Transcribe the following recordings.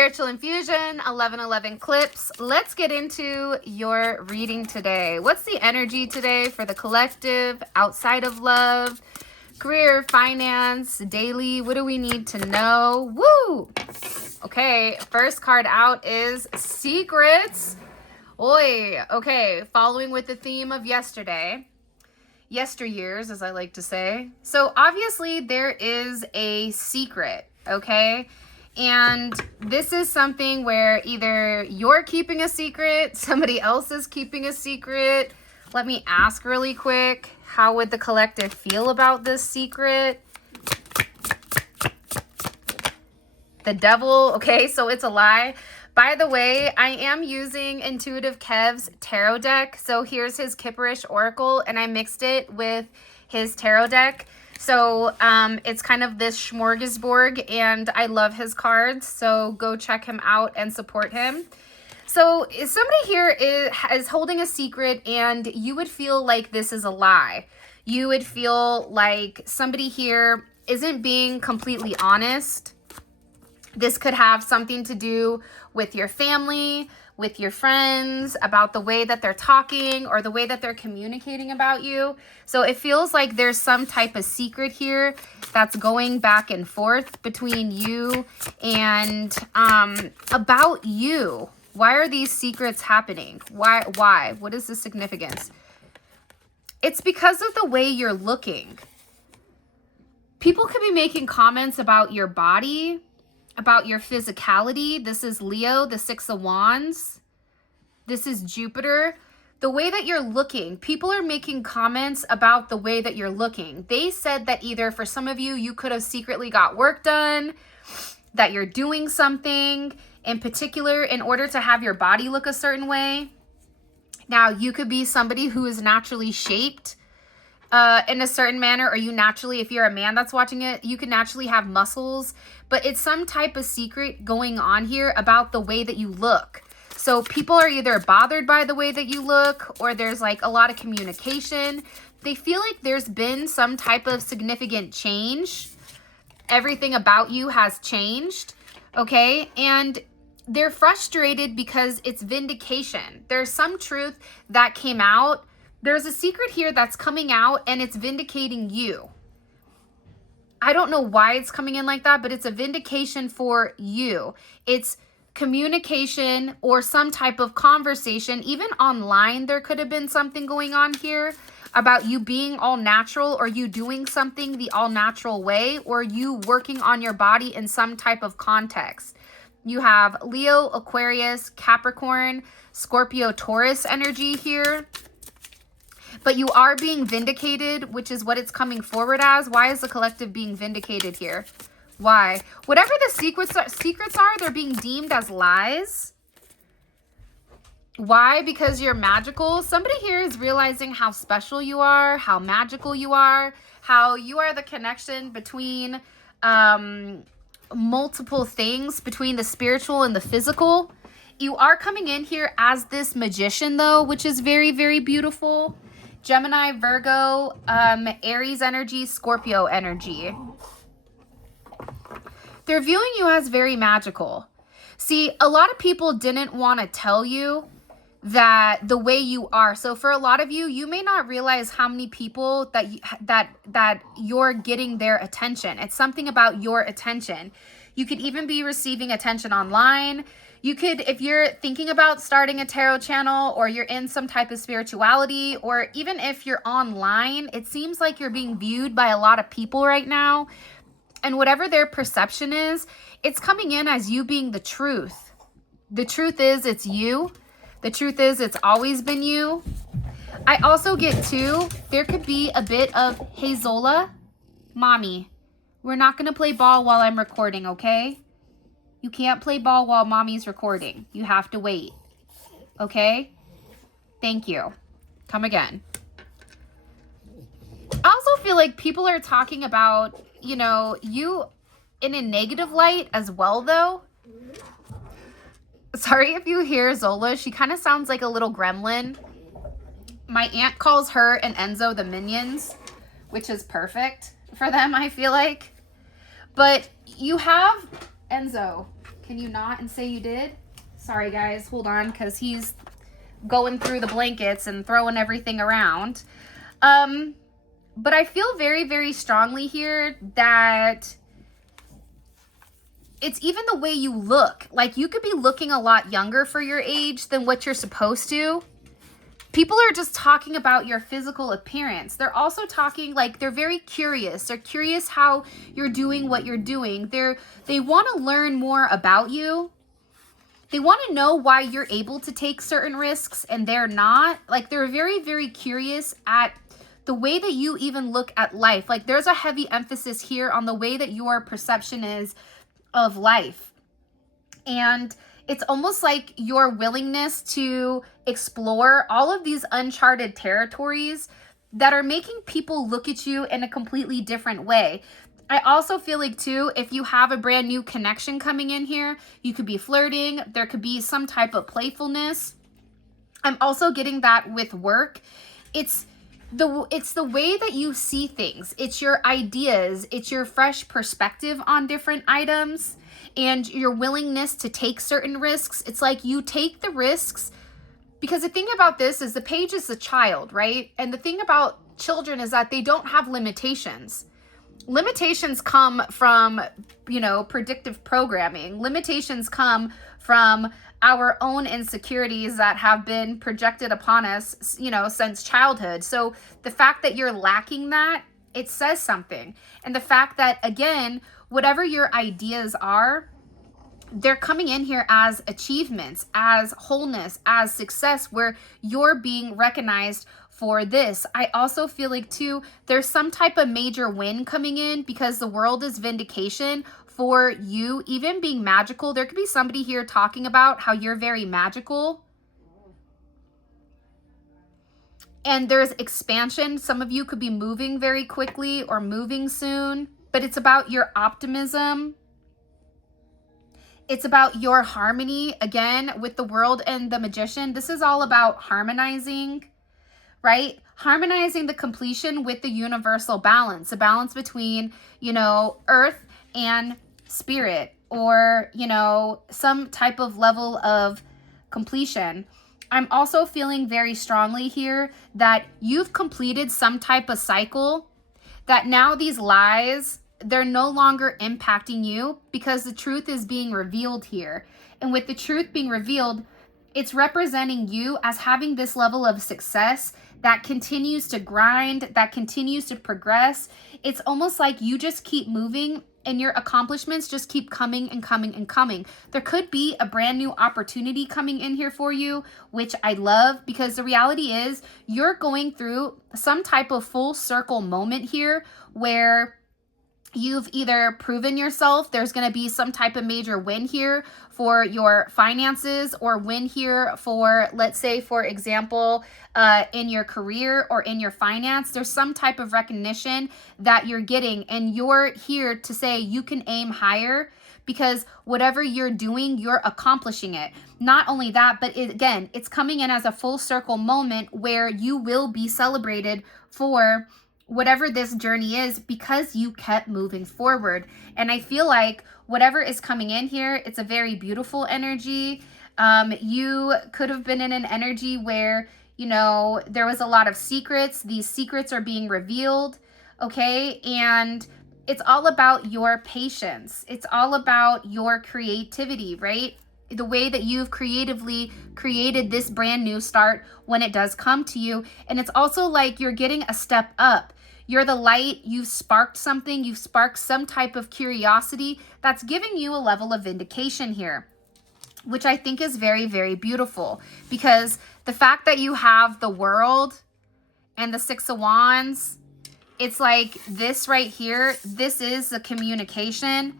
Spiritual Infusion, 1111 clips. Let's get into your reading today. What's the energy today for the collective, outside of love, career, finance, daily? What do we need to know? Woo! Okay, first card out is Secrets. Oi, okay, following with the theme of yesterday. Yesteryears, as I like to say. So obviously there is a secret, okay? And this is something where either you're keeping a secret, somebody else is keeping a secret. Let me ask really quick, how would the collective feel about this secret? The Devil, okay, so it's a lie. By the way, I am using Intuitive Kev's tarot deck. So here's his Kipperish Oracle, and I mixed it with his tarot deck. So it's kind of this smorgasbord, and I love his cards. So go check him out and support him. So somebody here is holding a secret, and you would feel like this is a lie. You would feel like somebody here isn't being completely honest. This could have something to do with your family, with your friends, about the way that they're talking or the way that they're communicating about you. So it feels like there's some type of secret here that's going back and forth between you and about you. Why are these secrets happening? Why? What is the significance? It's because of the way you're looking. People could be making comments about your body, about your physicality. This is Leo, the Six of Wands. This is Jupiter. The way that you're looking, people are making comments about the way that you're looking. They said that either for some of you, you could have secretly got work done, that you're doing something in particular in order to have your body look a certain way. Now, you could be somebody who is naturally shaped in a certain manner, or you naturally, if you're a man that's watching it, you can naturally have muscles, but it's some type of secret going on here about the way that you look. So people are either bothered by the way that you look, or there's like a lot of communication. They feel like there's been some type of significant change. Everything about you has changed, okay? And they're frustrated because it's vindication. There's some truth that came out. There's a secret here that's coming out, and it's vindicating you. I don't know why it's coming in like that, but it's a vindication for you. It's communication or some type of conversation. Even online, there could have been something going on here about you being all natural, or you doing something the all natural way, or you working on your body in some type of context. You have Leo, Aquarius, Capricorn, Scorpio, Taurus energy here. But you are being vindicated, which is what it's coming forward as. Why is the collective being vindicated here? Why? Whatever the secrets are, they're being deemed as lies. Why? Because you're magical. Somebody here is realizing how special you are, how magical you are, how you are the connection between multiple things, between the spiritual and the physical. You are coming in here as this magician, though, which is very, very beautiful. Gemini, Virgo, Aries energy, Scorpio energy. They're viewing you as very magical. See, a lot of people didn't want to tell you that the way you are. So for a lot of you, you may not realize how many people that you're getting their attention. It's something about your attention. You could even be receiving attention online. You could, if you're thinking about starting a tarot channel, or you're in some type of spirituality, or even if you're online, it seems like you're being viewed by a lot of people right now. And whatever their perception is, it's coming in as you being the truth. The truth is it's you. The truth is it's always been you. I also get too, there could be a bit of, hey Zola, mommy, we're not going to play ball while I'm recording, okay? You can't play ball while mommy's recording. You have to wait. Okay? Thank you. Come again. I also feel like people are talking about, you know, you in a negative light as well, though. Sorry if you hear Zola. She kind of sounds like a little gremlin. My aunt calls her and Enzo the minions, which is perfect for them, I feel like. But you have Enzo, Can you not and say you did? Sorry, guys. Hold on, because he's going through the blankets and throwing everything around. But I feel very, very strongly here that it's even the way you look. Like, you could be looking a lot younger for your age than what you're supposed to. People are just talking about your physical appearance. They're also talking, like, they're very curious. They're curious how you're doing what you're doing. They want to learn more about you. They want to know why you're able to take certain risks and they're not. Like, they're very, very curious at the way that you even look at life. Like, there's a heavy emphasis here on the way that your perception is of life. And it's almost like your willingness to explore all of these uncharted territories that are making people look at you in a completely different way. I also feel like, too, if you have a brand new connection coming in here, you could be flirting. There could be some type of playfulness. I'm also getting that with work. It's the way that you see things. It's your ideas. It's your fresh perspective on different items and your willingness to take certain risks. It's like you take the risks because the thing about this is the page is a child, right? And the thing about children is that they don't have limitations. Limitations come from, predictive programming. Limitations come from our own insecurities that have been projected upon us, since childhood. So the fact that you're lacking that, it says something. And the fact that, again, whatever your ideas are, they're coming in here as achievements, as wholeness, as success, where you're being recognized for this. I also feel like, too, there's some type of major win coming in because the world is vindication for you even being magical. There could be somebody here talking about how you're very magical. And there's expansion. Some of you could be moving very quickly or moving soon, but it's about your optimism. It's about your harmony, again, with the world and the magician. This is all about harmonizing, right? Harmonizing the completion with the universal balance, a balance between, earth and spirit, or, some type of level of completion. I'm also feeling very strongly here that you've completed some type of cycle, that now these lies, they're no longer impacting you because the truth is being revealed here. And with the truth being revealed, it's representing you as having this level of success that continues to grind, that continues to progress. It's almost like you just keep moving and your accomplishments just keep coming and coming and coming. There could be a brand new opportunity coming in here for you, which I love, because the reality is you're going through some type of full circle moment here where you've either proven yourself, there's going to be some type of major win here for your finances, or win here for, let's say, for example, in your career or in your finance. There's some type of recognition that you're getting, and you're here to say you can aim higher because whatever you're doing, you're accomplishing it. Not only that, but again, it's coming in as a full circle moment where you will be celebrated for whatever this journey is because you kept moving forward. And I feel like whatever is coming in here, it's a very beautiful energy. You could have been in an energy where, there was a lot of secrets. These secrets are being revealed, okay? And it's all about your patience. It's all about your creativity, right? The way that you've creatively created this brand new start when it does come to you. And it's also like you're getting a step up. You're the light, you've sparked something, you've sparked some type of curiosity that's giving you a level of vindication here, which I think is very, very beautiful, because the fact that you have the World and the Six of Wands, it's like this right here, this is the communication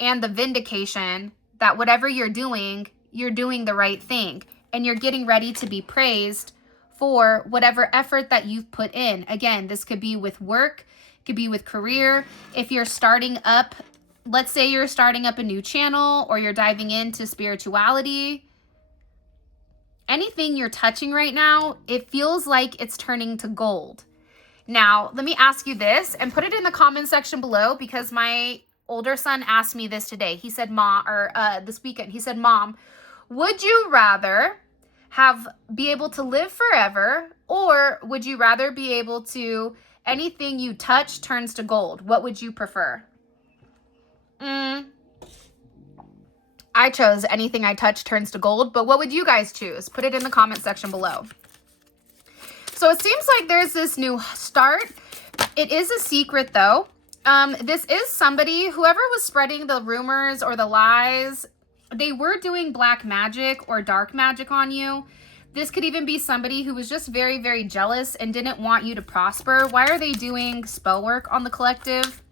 and the vindication that whatever you're doing the right thing, and you're getting ready to be praised for whatever effort that you've put in. Again, this could be with work, it could be with career. If you're starting up, let's say you're starting up a new channel, or you're diving into spirituality, anything you're touching right now, it feels like it's turning to gold. Now, let me ask you this, and put it in the comment section below, because my older son asked me this today. He said, this weekend, he said, Mom, would you rather be able to live forever, or would you rather be able to, anything you touch turns to gold? What would you prefer? I chose anything I touch turns to gold, but what would you guys choose? Put it in the comment section below. So it seems like there's this new start. It is a secret though. This is somebody, whoever was spreading the rumors or the lies, they were doing black magic or dark magic on you. This could even be somebody who was just very, very jealous and didn't want you to prosper. Why are they doing spell work on the collective?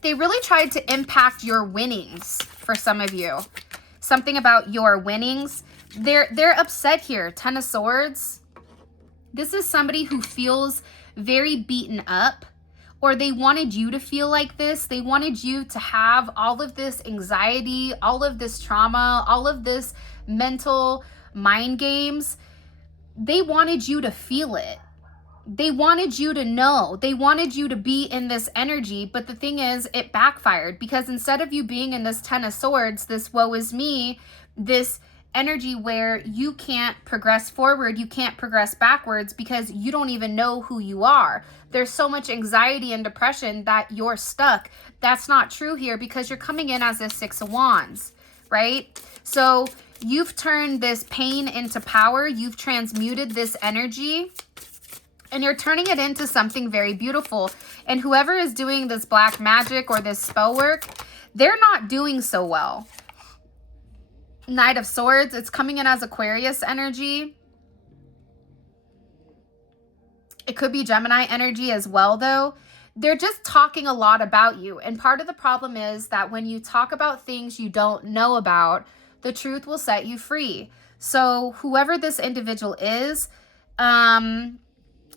They really tried to impact your winnings for some of you. Something about your winnings. They're upset here. Ten of Swords. This is somebody who feels very beaten up, or they wanted you to feel like this. They wanted you to have all of this anxiety, all of this trauma, all of this mental mind games. They wanted you to feel it. They wanted you to know. They wanted you to be in this energy. But the thing is, it backfired, because instead of you being in this Ten of Swords, this woe is me, this energy where you can't progress forward, you can't progress backwards because you don't even know who you are. There's so much anxiety and depression that you're stuck. That's not true here, because you're coming in as a Six of Wands, right? So you've turned this pain into power. You've transmuted this energy and you're turning it into something very beautiful. And whoever is doing this black magic or this spell work, they're not doing so well. Knight of Swords, it's coming in as Aquarius energy. It could be Gemini energy as well, though. They're just talking a lot about you. And part of the problem is that when you talk about things you don't know about, the truth will set you free. So whoever this individual is,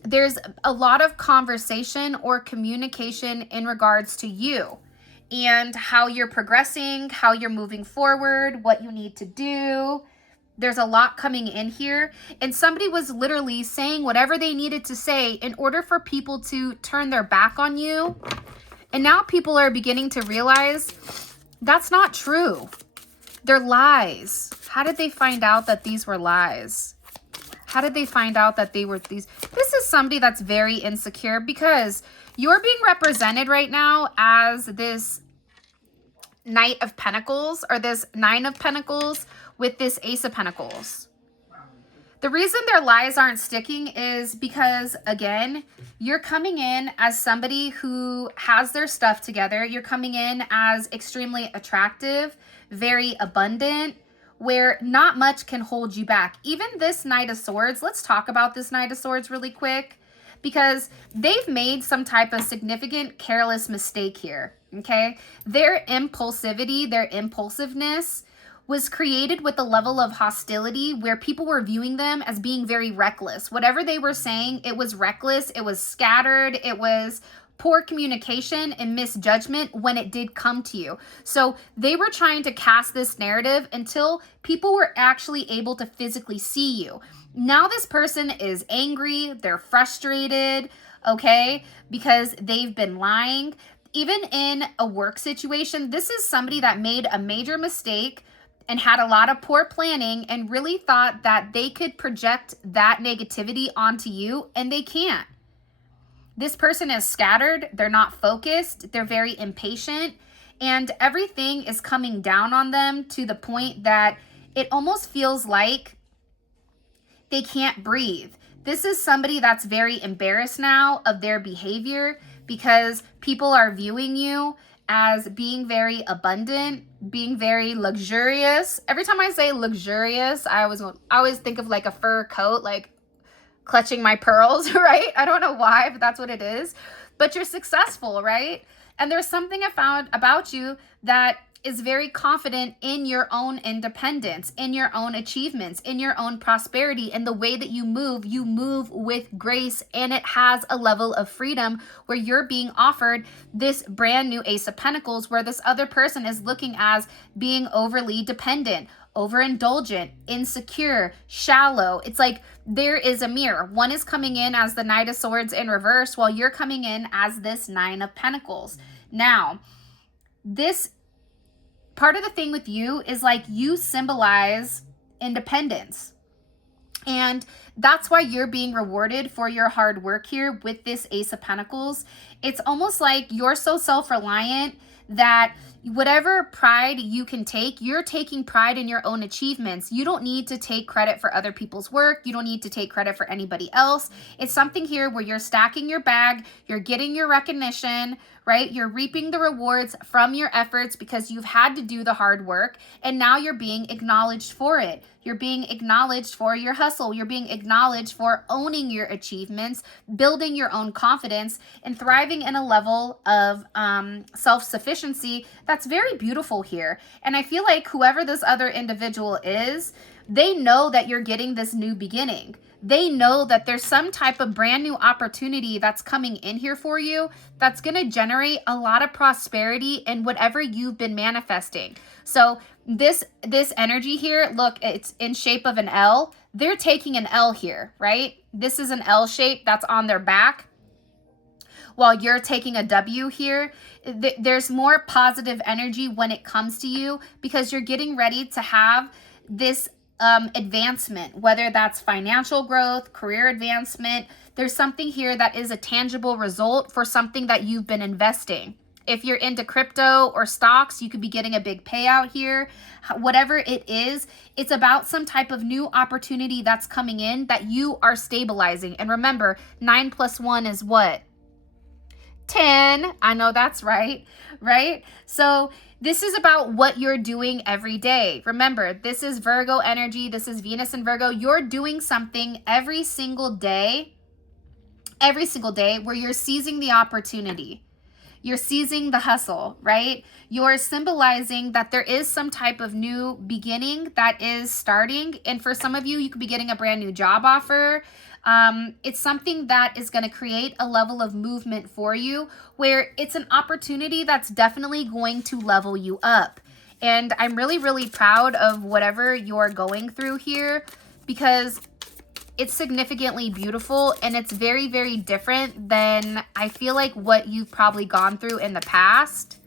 there's a lot of conversation or communication in regards to you and how you're progressing, how you're moving forward, what you need to do. There's a lot coming in here. And somebody was literally saying whatever they needed to say in order for people to turn their back on you. And now people are beginning to realize that's not true. They're lies. How did they find out that these were lies? How did they find out that they were these? This is somebody that's very insecure, because you're being represented right now as this Knight of Pentacles, or this Nine of Pentacles with this Ace of Pentacles. The reason their lies aren't sticking is because, again, you're coming in as somebody who has their stuff together. You're coming in as extremely attractive, very abundant, where not much can hold you back. Even this Knight of Swords, let's talk about this Knight of Swords really quick, because they've made some type of significant careless mistake here, okay? Their impulsivity, their impulsiveness was created with a level of hostility where people were viewing them as being very reckless. Whatever they were saying, it was reckless, it was scattered, it was poor communication and misjudgment when it did come to you. So they were trying to cast this narrative until people were actually able to physically see you. Now this person is angry, they're frustrated, okay, because they've been lying. Even in a work situation, this is somebody that made a major mistake and had a lot of poor planning and really thought that they could project that negativity onto you, and they can't. This person is scattered, they're not focused, they're very impatient, and everything is coming down on them to the point that it almost feels like they can't breathe. This is somebody that's very embarrassed now of their behavior, because people are viewing you as being very abundant, being very luxurious. Every time I say luxurious, I always think of like a fur coat, like clutching my pearls, right? I don't know why, but that's what it is. But you're successful, right? And there's something I found about you that is very confident in your own independence, in your own achievements, in your own prosperity, and the way that you move with grace, and it has a level of freedom where you're being offered this brand new Ace of Pentacles, where this other person is looking as being overly dependent, overindulgent, insecure, shallow. It's like there is a mirror. One is coming in as the Knight of Swords in reverse, while you're coming in as this Nine of Pentacles. Now, this part of the thing with you is like you symbolize independence. And that's why you're being rewarded for your hard work here with this Ace of Pentacles. It's almost like you're so self-reliant that whatever pride you can take, you're taking pride in your own achievements. You don't need to take credit for other people's work. You don't need to take credit for anybody else. It's something here where you're stacking your bag, you're getting your recognition, right? You're reaping the rewards from your efforts because you've had to do the hard work, and now you're being acknowledged for it. You're being acknowledged for your hustle. You're being acknowledged for owning your achievements, building your own confidence, and thriving in a level of self-sufficiency that's very beautiful here. And I feel like whoever this other individual is, they know that you're getting this new beginning. They know that there's some type of brand new opportunity that's coming in here for you that's going to generate a lot of prosperity in whatever you've been manifesting. So this energy here, look, it's in shape of an L. They're taking an L here, right? This is an L shape that's on their back, while you're taking a W here. There's more positive energy when it comes to you because you're getting ready to have this advancement, whether that's financial growth, career advancement. There's something here that is a tangible result for something that you've been investing. If you're into crypto or stocks, you could be getting a big payout here. Whatever it is, it's about some type of new opportunity that's coming in that you are stabilizing. And remember, 9 plus 1 is what? 10. I know that's right? So this is about what you're doing every day. Remember, this is Virgo energy. This is Venus and Virgo. You're doing something every single day where you're seizing the opportunity. You're seizing the hustle, right? You're symbolizing that there is some type of new beginning that is starting. And for some of you, you could be getting a brand new job offer. It's something that is going to create a level of movement for you where it's an opportunity that's definitely going to level you up. And I'm really, really proud of whatever you're going through here because it's significantly beautiful and it's very, very different than I feel like what you've probably gone through in the past.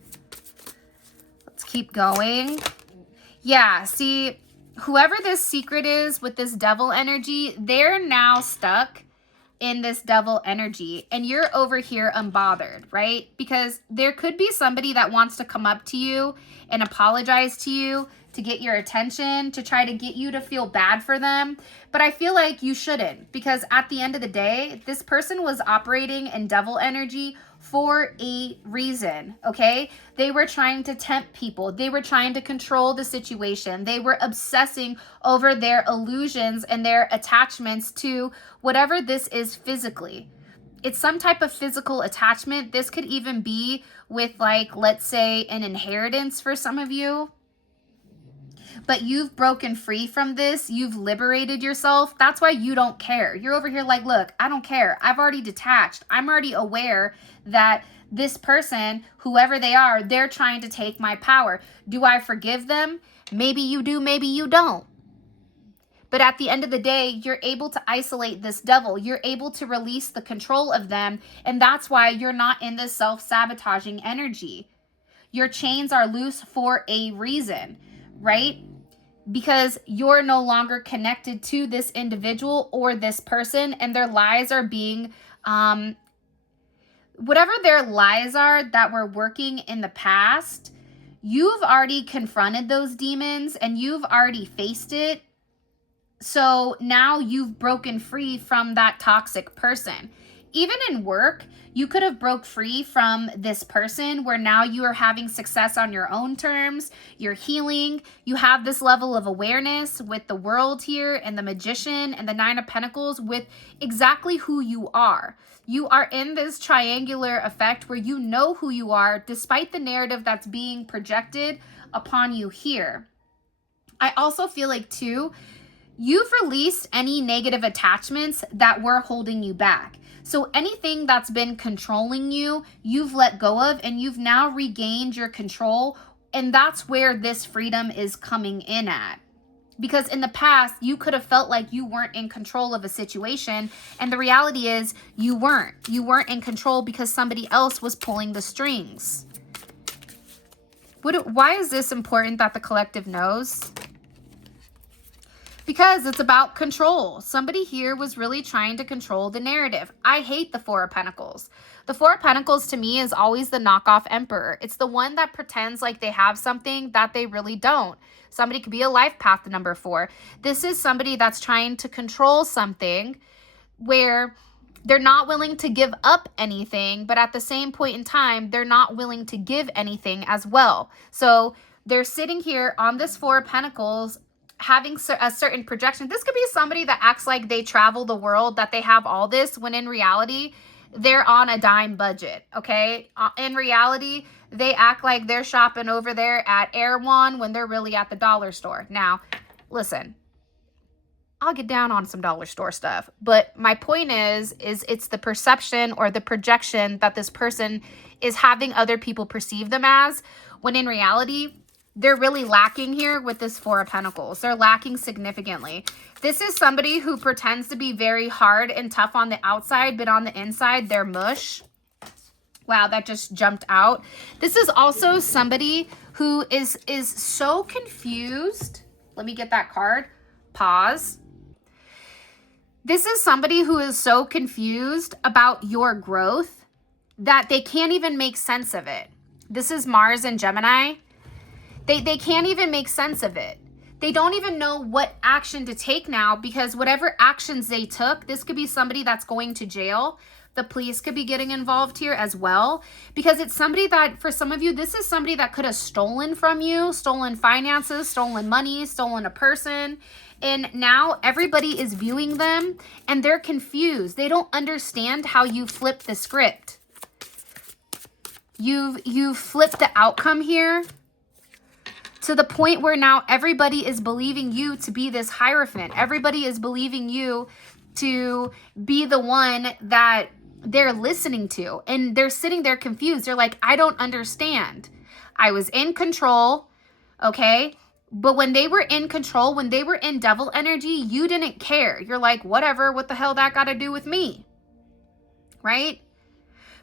Let's keep going. Yeah, see, whoever this secret is with this devil energy, they're now stuck in this devil energy and you're over here unbothered, right? Because there could be somebody that wants to come up to you and apologize to you to get your attention, to try to get you to feel bad for them. But I feel like you shouldn't, because at the end of the day, this person was operating in devil energy for a reason, okay? They were trying to tempt people. They were trying to control the situation. They were obsessing over their illusions and their attachments to whatever this is physically. It's some type of physical attachment. This could even be with, like, let's say an inheritance for some of you. But you've broken free from this. You've liberated yourself. That's why you don't care. You're over here like, look, I don't care. I've already detached. I'm already aware that this person, whoever they are, they're trying to take my power. Do I forgive them? Maybe you do, maybe you don't. But at the end of the day, you're able to isolate this devil. You're able to release the control of them. And that's why you're not in this self-sabotaging energy. Your chains are loose for a reason, right? Because you're no longer connected to this individual or this person, and their lies are being, whatever their lies are that were working in the past, you've already confronted those demons and you've already faced it. So now you've broken free from that toxic person. Even in work, you could have broke free from this person where now you are having success on your own terms. You're healing. You have this level of awareness with the world here and the Magician and the Nine of Pentacles with exactly who you are. You are in this triangular effect where you know who you are despite the narrative that's being projected upon you here. I also feel like, too, you've released any negative attachments that were holding you back. So anything that's been controlling you, you've let go of, and you've now regained your control. And that's where this freedom is coming in at. Because in the past, you could have felt like you weren't in control of a situation. And the reality is you weren't. You weren't in control because somebody else was pulling the strings. Why is this important that the collective knows? Because it's about control. Somebody here was really trying to control the narrative. I hate the Four of Pentacles. The Four of Pentacles to me is always the knockoff emperor. It's the one that pretends like they have something that they really don't. Somebody could be a life path number 4. This is somebody that's trying to control something where they're not willing to give up anything, but at the same point in time, they're not willing to give anything as well. So they're sitting here on this Four of Pentacles having a certain projection. This could be somebody that acts like they travel the world, that they have all this, when in reality, they're on a dime budget, okay? In reality, they act like they're shopping over there at Air One when they're really at the dollar store. Now, listen, I'll get down on some dollar store stuff, but my point is it's the perception or the projection that this person is having other people perceive them as, when in reality, they're really lacking here with this Four of Pentacles. They're lacking significantly. This is somebody who pretends to be very hard and tough on the outside, but on the inside, they're mush. Wow, that just jumped out. This is also somebody who is so confused. Let me get that card. Pause. This is somebody who is so confused about your growth that they can't even make sense of it. This is Mars and Gemini. They can't even make sense of it. They don't even know what action to take now, because whatever actions they took, this could be somebody that's going to jail. The police could be getting involved here as well, because it's somebody that, for some of you, this is somebody that could have stolen from you, stolen finances, stolen money, stolen a person. And now everybody is viewing them and they're confused. They don't understand how you flip the script. You've flipped the outcome here to the point where now everybody is believing you to be this Hierophant. Everybody is believing you to be the one that they're listening to. And they're sitting there confused. They're like, I don't understand. I was in control, okay? But when they were in control, when they were in devil energy, you didn't care. You're like, whatever, what the hell that got to do with me? Right?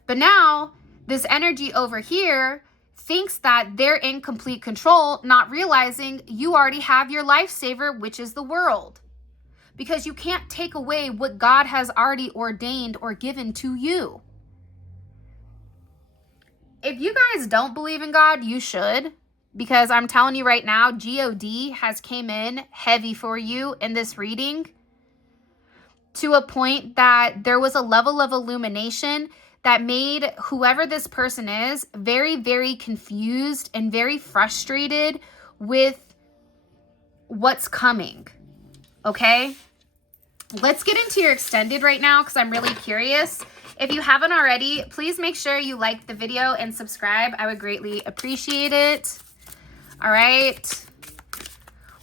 But now, this energy over here thinks that they're in complete control, not realizing you already have your lifesaver, which is the world. Because you can't take away what God has already ordained or given to you. If you guys don't believe in God, you should. Because I'm telling you right now, God has came in heavy for you in this reading, to a point that there was a level of illumination that made whoever this person is very, very confused and very frustrated with what's coming. Okay? Let's get into your extended right now, because I'm really curious. If you haven't already, please make sure you like the video and subscribe. I would greatly appreciate it. All right.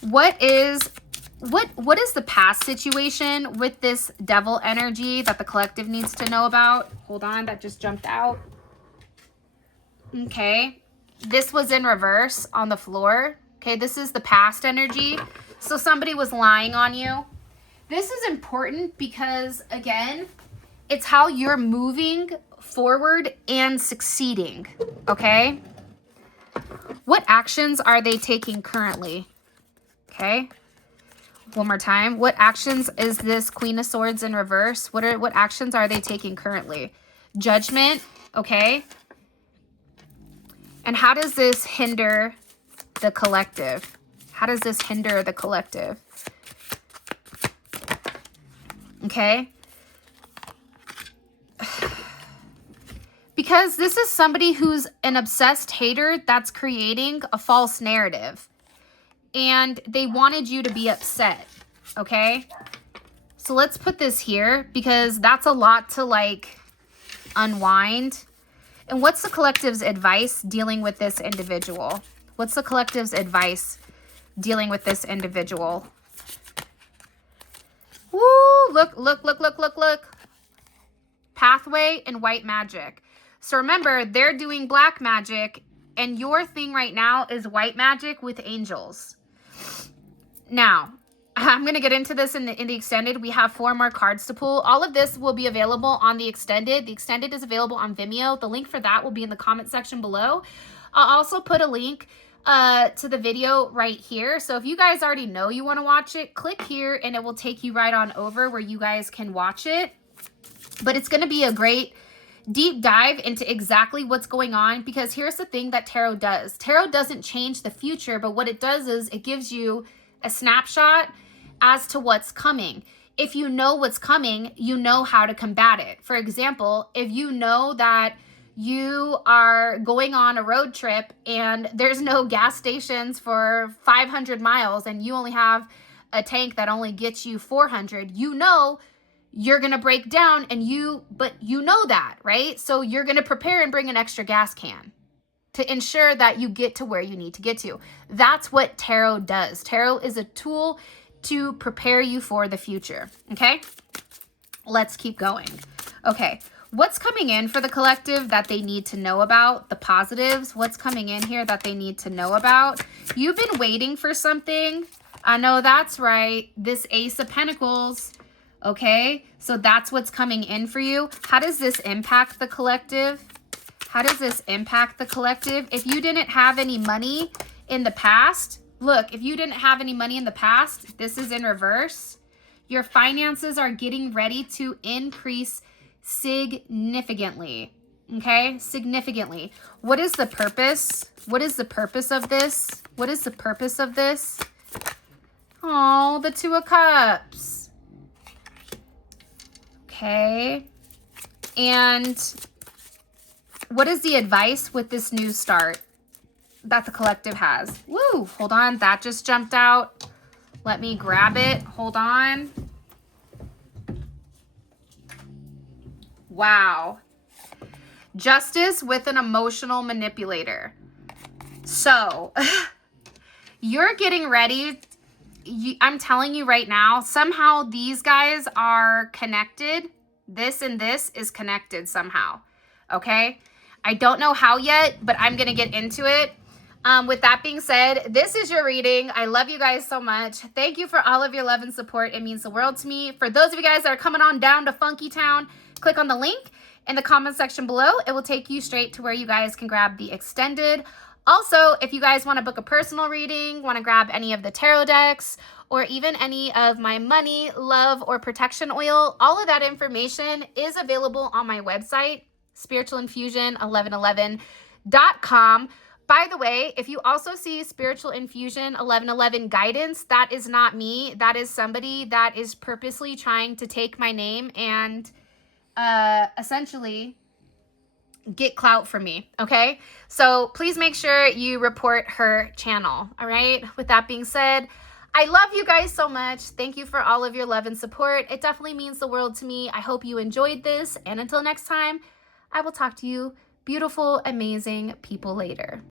What is the past situation with this devil energy that the collective needs to know about? Hold on, that just jumped out. Okay. This was in reverse on the floor. Okay, this is the past energy. So somebody was lying on you. This is important because, again, it's how you're moving forward and succeeding. Okay? What actions are they taking currently? Okay. One more time. What actions is this Queen of Swords in reverse? What actions are they taking currently? Judgment. Okay. And how does this hinder the collective? How does this hinder the collective? Okay. Because this is somebody who's an obsessed hater that's creating a false narrative. And they wanted you to be upset. Okay? So let's put this here, because that's a lot to like unwind. And what's the collective's advice dealing with this individual? What's the collective's advice dealing with this individual? Woo! Look, look, look, look, look, look. Pathway and white magic. So remember, they're doing black magic, and your thing right now is white magic with angels. Now, I'm going to get into this in the extended. We have 4 more cards to pull. All of this will be available on the extended. The extended is available on Vimeo. The link for that will be in the comment section below. I'll also put a link to the video right here. So if you guys already know you want to watch it, click here and it will take you right on over where you guys can watch it. But it's going to be a great deep dive into exactly what's going on, because here's the thing that tarot does. Tarot doesn't change the future, but what it does is it gives you a snapshot as to what's coming. If you know what's coming, you know how to combat it. For example, if you know that you are going on a road trip and there's no gas stations for 500 miles and you only have a tank that only gets you 400, you know you're going to break down, but you know that, right? So you're going to prepare and bring an extra gas can to ensure that you get to where you need to get to. That's what tarot does. Tarot is a tool to prepare you for the future, okay? Let's keep going. Okay, what's coming in for the collective that they need to know about? The positives, what's coming in here that they need to know about? You've been waiting for something. I know that's right. This Ace of Pentacles. Okay, so that's what's coming in for you. How does this impact the collective? How does this impact the collective? If you didn't have any money in the past, look, if you didn't have any money in the past, this is in reverse. Your finances are getting ready to increase significantly. Okay, significantly. What is the purpose? What is the purpose of this? What is the purpose of this? Oh, the Two of Cups. Okay, and what is the advice with this new start that the collective has? Woo, hold on, that just jumped out. Let me grab it, hold on. Wow. Justice with an emotional manipulator. So, you're getting ready. I'm telling you right now, somehow these guys are connected. This and this is connected somehow, okay? I don't know how yet, but I'm going to get into it. With that being said, this is your reading. I love you guys so much. Thank you for all of your love and support. It means the world to me. For those of you guys that are coming on down to Funky Town, click on the link in the comment section below. It will take you straight to where you guys can grab the extended. Also, if you guys want to book a personal reading, want to grab any of the tarot decks, or even any of my money, love, or protection oil, all of that information is available on my website, spiritualinfusion1111.com. By the way, if you also see Spiritual Infusion 1111 guidance, that is not me. That is somebody that is purposely trying to take my name and essentially get clout from me, okay? So please make sure you report her channel, all right? With that being said, I love you guys so much. Thank you for all of your love and support. It definitely means the world to me. I hope you enjoyed this, and until next time, I will talk to you beautiful, amazing people later.